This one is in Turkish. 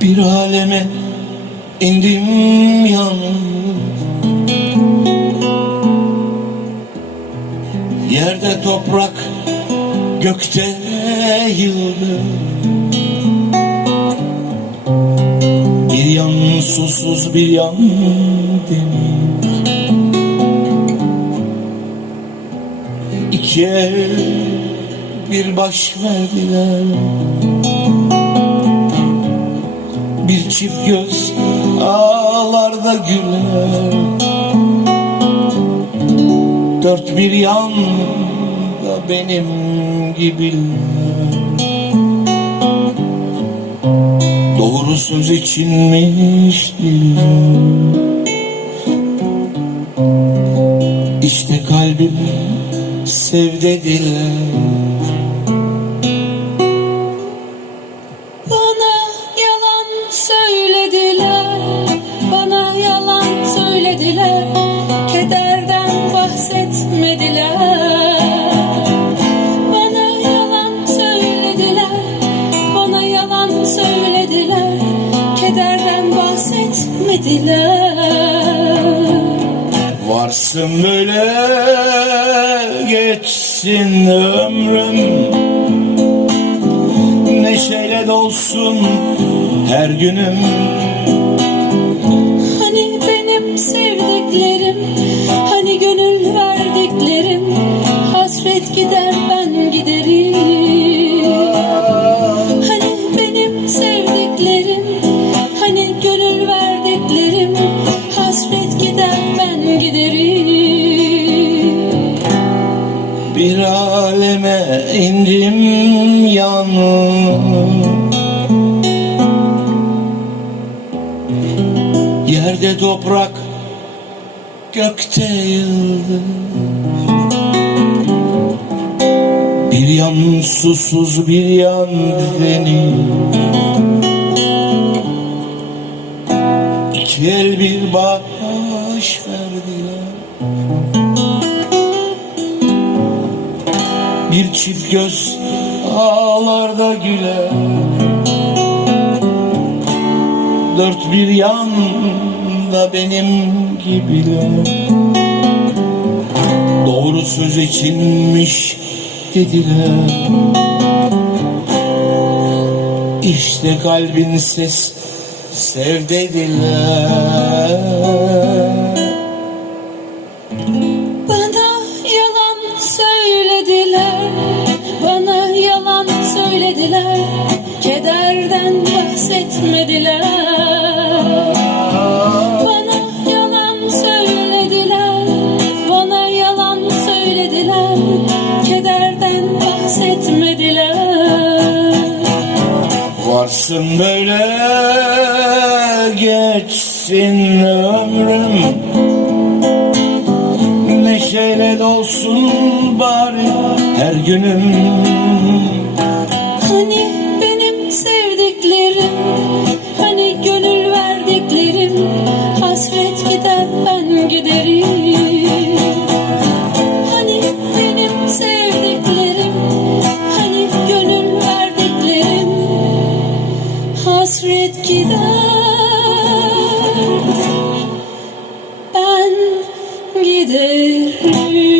Bir aleme indim yalnız. Yerde toprak gökte yıldız Bir yan susuz bir yan deniz. İki el bir baş verdiler. Bir çift göz ağlarda güler. Dört bir yan da benim gibiler. Doğru söz içinmiş diller İşte kalbim sev dediler kederden bahsetmediler. Bana yalan söylediler, bana yalan söylediler, kederden bahsetmediler. Varsın böyle geçsin ömrüm Neşeyle dolsun her günüm Bir aleme indim yalnız. Yerde toprak gökte yıldız. Bir yan susuz bir yan deniz İki el bir baş verdiler Bir çift göz ağlarda güler Dört bir yan da benim gibiler Doğru söz içinmiş dediler. İşte kalbin ses sev Varsın böyle geçsin ömrüm. Neşeyle dolsun bari her günüm. Hani gider ben giderim.